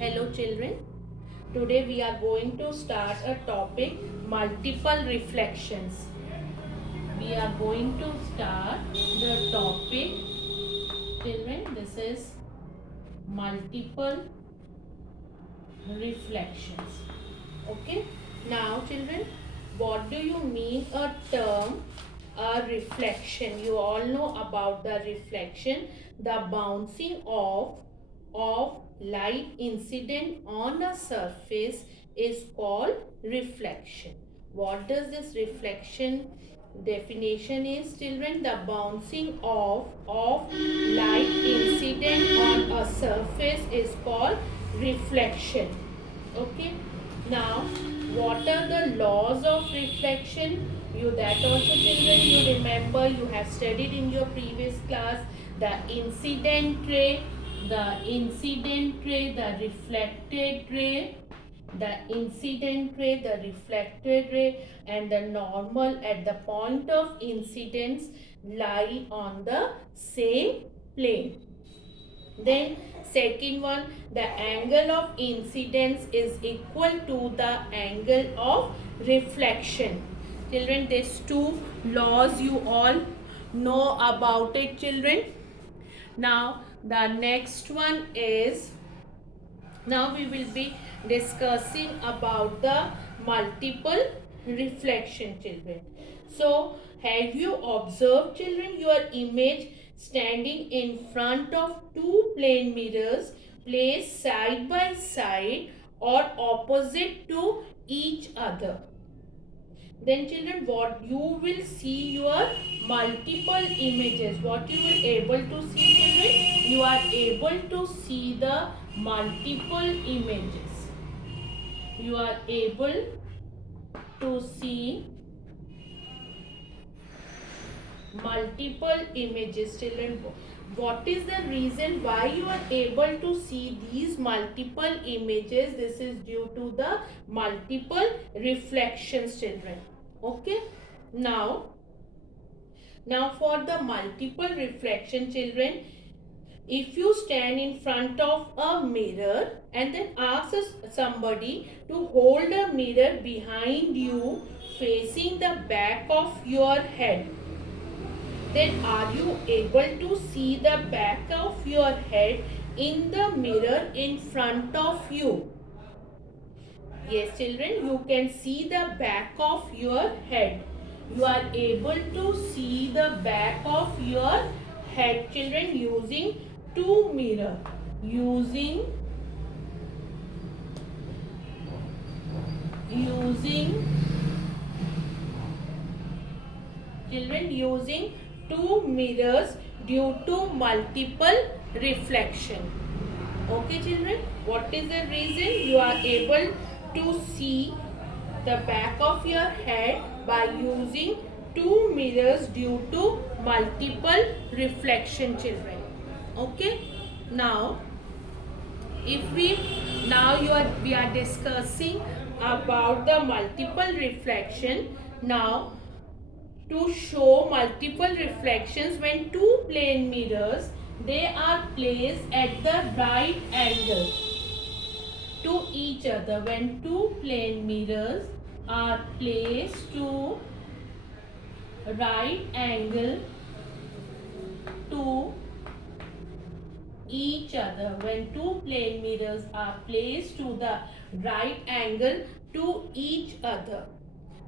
Hello children, today we are going to start a topic multiple reflections. We are going to start the topic children, this is multiple reflections. Okay, now children, what do you mean a term a reflection? You all know about the reflection, the bouncing off of light incident on a surface is called reflection. What does this reflection definition is children? The bouncing off of light incident on a surface is called reflection. Okay, now what are the laws of reflection? You that also children you remember, you have studied in your previous class. The incident ray, the reflected ray, the incident ray, the reflected ray, and the normal at the point of incidence lie on the same plane. Then second one, the angle of incidence is equal to the angle of reflection. Children, these two laws you all know about it children. Now the next one is, now we will be discussing about the multiple reflection children. So have you observed children your image standing in front of two plane mirrors placed side by side or opposite to each other? Then children, what you will see your multiple images. What you will able to see children? You are able to see the multiple images. You are able to see multiple images children. What is the reason why you are able to see these multiple images? This is due to the multiple reflections children. Okay, now for the multiple reflection children, if you stand in front of a mirror and then ask somebody to hold a mirror behind you facing the back of your head, then are you able to see the back of your head in the mirror in front of you? Yes children, you can see the back of your head. You are able to see the back of your head children using two mirror. Using two mirrors due to multiple reflection. Okay children, what is the reason? You are able to see the back of your head by using two mirrors due to multiple reflection children. Okay, now if we we are discussing about the multiple reflection. Now to show multiple reflections, when two plane mirrors, they are placed at the right angle to each other. When two plane mirrors are placed to right angle to each other, when two plane mirrors are placed to the right angle to each other,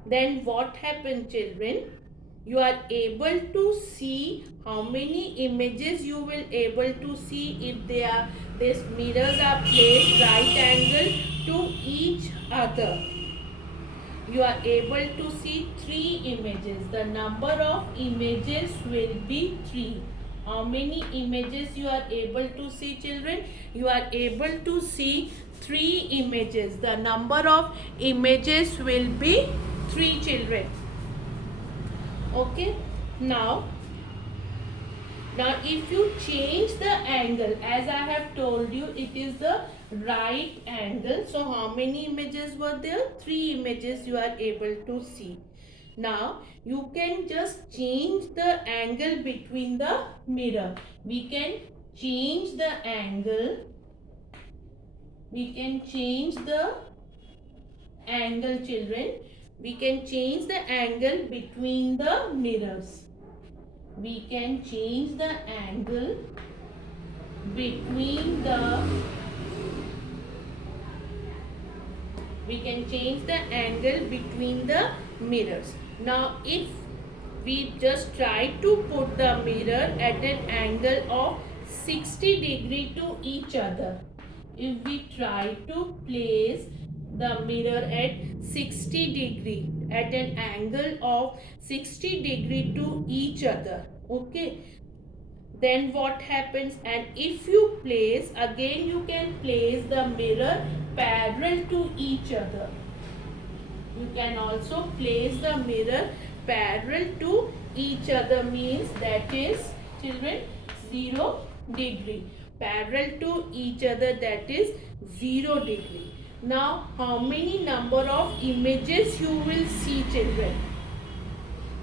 then what happens children? You are able to see how many images you will able to see if they are, these mirrors are placed right angle to each other. You are able to see three images. The number of images will be 3. How many images you are able to see children? You are able to see 3 images. The number of images will be 3 children. Okay, now if you change the angle, as I have told you, it is the right angle. So how many images were there? 3 images you are able to see. Now you can just change the angle between the mirror. We can change the angle we can change the angle, children. We can change the angle between the mirrors. We can change the angle between the mirrors. Now if we just try to put the mirror at an angle of 60 degree to each other. If we try to place the mirror at 60 degree, at an angle of 60 degree to each other, okay, then what happens? And if you place, again you can place the mirror parallel to each other. You can also place the mirror parallel to each other, means that is, children, 0 degree. Parallel to each other, that is 0 degree. Now how many number of images you will see, children?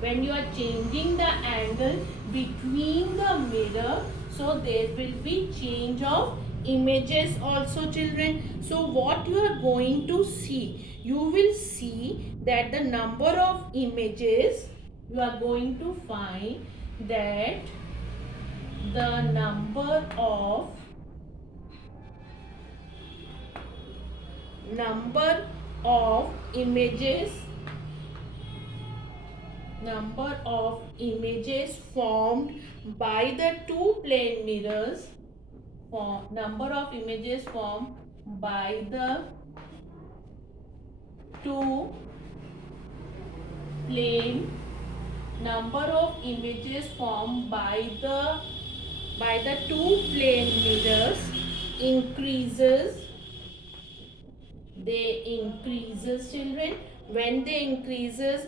When you are changing the angle between the mirror, so there will be change of images also, children. So what you are going to see? You will see that the number of images, you are going to find that the number of images formed by the two plane mirrors, number of images formed by the two plane, number of images formed by the two plane mirrors increases. They increases, children. When they increases,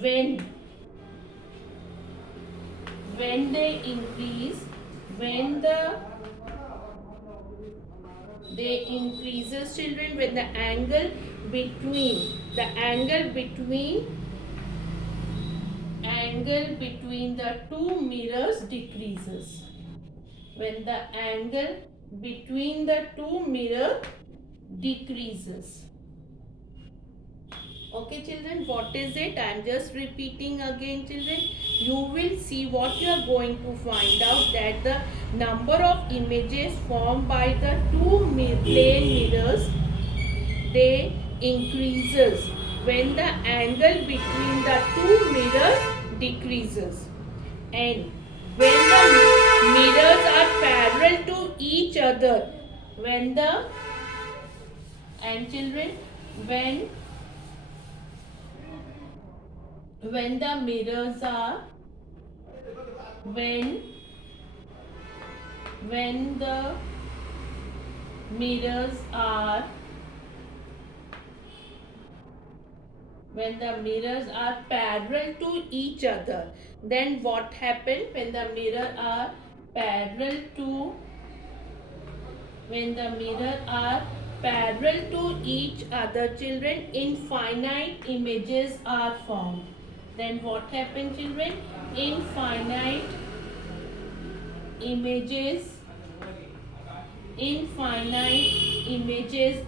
when they increase, they increases, children, when the angle between the two mirrors decreases. When the angle between the two mirrors decreases. Okay, children, what is it? I am just repeating again, children. You will see what you are going to find out, that the number of images formed by the two plane mirrors, they increases when the angle between the two mirrors decreases. And when the mirrors are parallel to each other, when the mirrors are parallel to each other, then what happens? When the mirrors are parallel to each other, children, infinite images are formed. Then what happens, children? Infinite images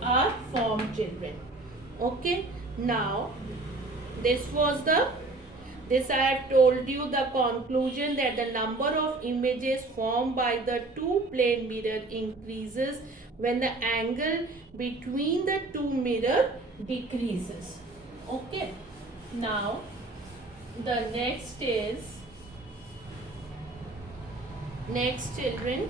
are formed, children. Okay, now this I have told you the conclusion, that the number of images formed by the two plane mirror increases when the angle between the two mirror decreases. Okay, now the next children,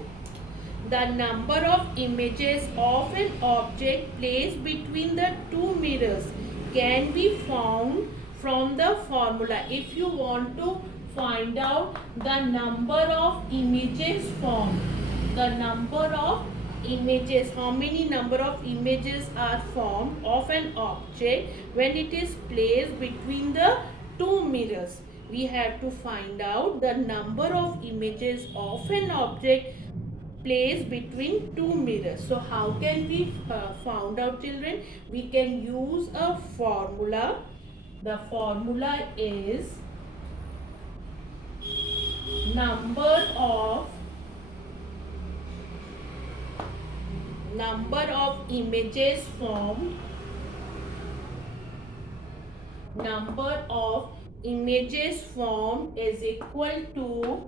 the number of images of an object placed between the two mirrors can be found from the formula. If you want to find out the number of images formed, how many number of images are formed of an object when it is placed between the two mirrors, we have to find out the number of images of an object placed between two mirrors. So how can we found out, children? We can use a formula. The formula is number of number of images formed, is equal to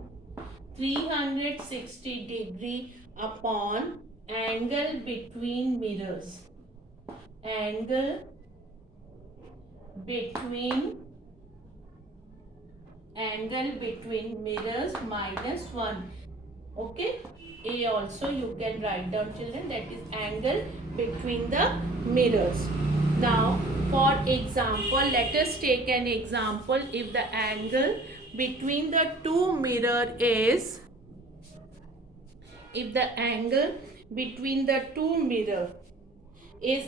360 degree upon angle between mirrors. Angle between mirrors minus 1. Okay, A also you can write down, children, that is angle between the mirrors. Now for example, let us take an example. If the angle between the two mirror is, is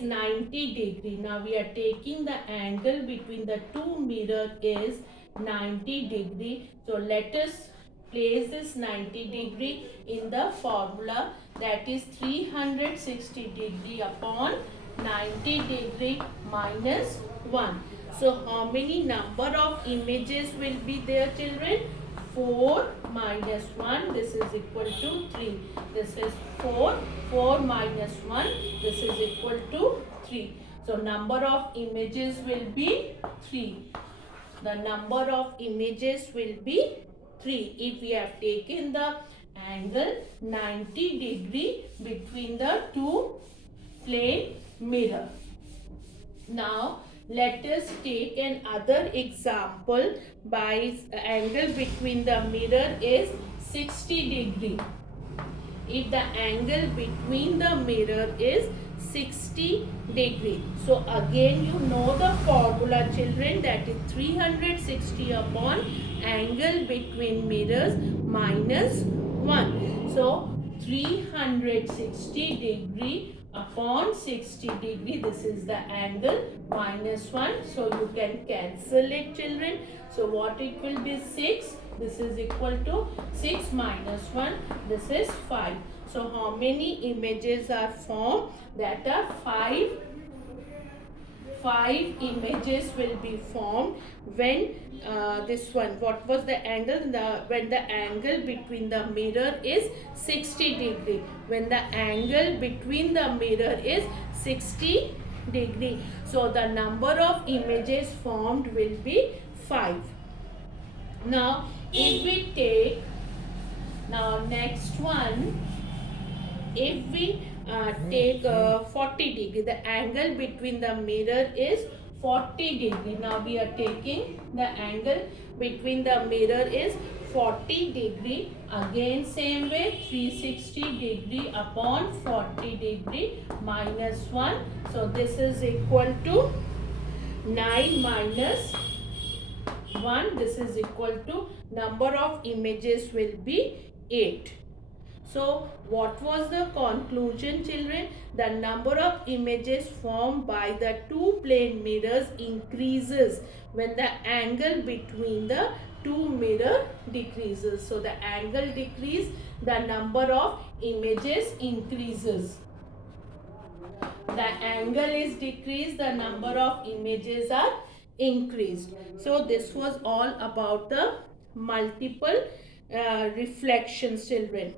90 degree. Now we are taking the angle between the two mirror is 90 degree. So let us place this 90 degree in the formula, that is 360 degree upon 90 degree minus 1. So how many number of images will be there, children? 4 minus 1, this is equal to 3. This is 4. 4 minus 1, this is equal to 3. So number of images will be 3. The number of images will be 3 if we have taken the angle 90 degree between the two plane mirror. Now let us take another example. By angle between the mirror is 60 degree. If the angle between the mirror is 60 degree. So again you know the formula, children, that is 360 upon angle between mirrors minus 1. So 360 degree upon 60 degree, this is the angle minus 1. So you can cancel it, children. So what it will be? 6. This is equal to 6 minus 1. This is 5. So how many images are formed? That are 5 images will be formed when this one, what was the angle? When the angle between the mirror is 60 degree. When the angle between the mirror is 60 degree. So the number of images formed will be 5. Now if we take, now next one, if we take 40 degree, the angle between the mirror is 40 degree. Now we are taking the angle between the mirror is 40 degree. Again same way, 360 degree upon 40 degree minus 1. So this is equal to 9 minus 1. This is equal to, number of images will be 8. So what was the conclusion, children? The number of images formed by the two plane mirrors increases when the angle between the two mirror decreases. So the angle decrease, the number of images increases. The angle is decreased, the number of images are increased. So this was all about the multiple reflections, children.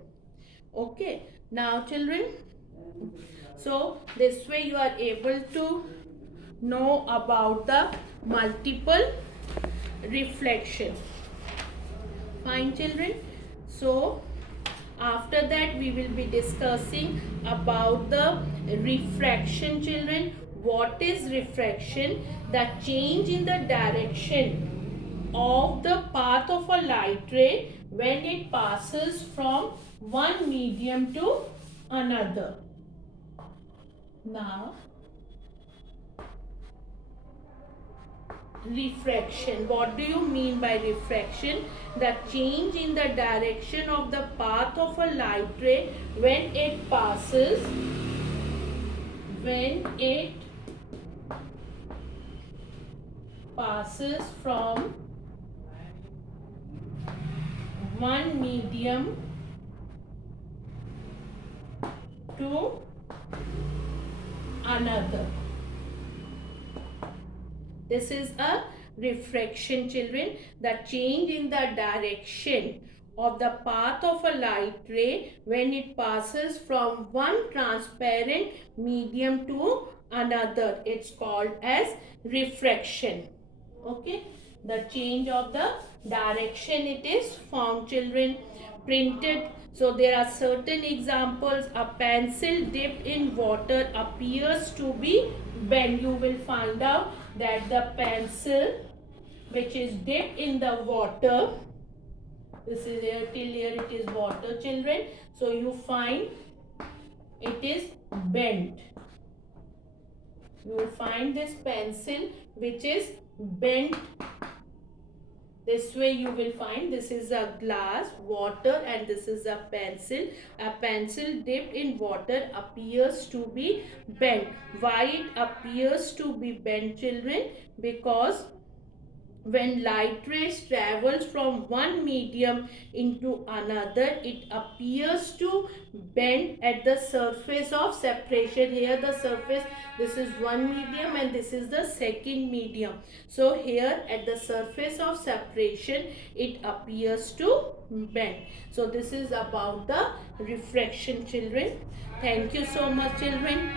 Okay, now children, so this way you are able to know about the multiple reflection. Fine, children. So after that we will be discussing about the refraction, children. What is refraction? The change in the direction of the path of a light ray when it passes from one medium to another. Now refraction, what do you mean by refraction? The change in the direction of the path of a light ray when it passes from one medium to another. This is a refraction, children. The change in the direction of the path of a light ray when it passes from one transparent medium to another. It's called as refraction. Okay, the change of the direction it is formed, children. Printed. So there are certain examples. A pencil dipped in water appears to be bent. You will find out that the pencil which is dipped in the water, this is here, till here it is water, children. So you find it is bent. You will find this pencil which is bent. This way you will find this is a glass, water, and this is a pencil. A pencil dipped in water appears to be bent. Why it appears to be bent, children? Because when light rays travels from one medium into another, it appears to bend at the surface of separation. Here the surface, this is one medium and this is the second medium. So here at the surface of separation, it appears to bend. So this is about the refraction, children. Thank you so much, children.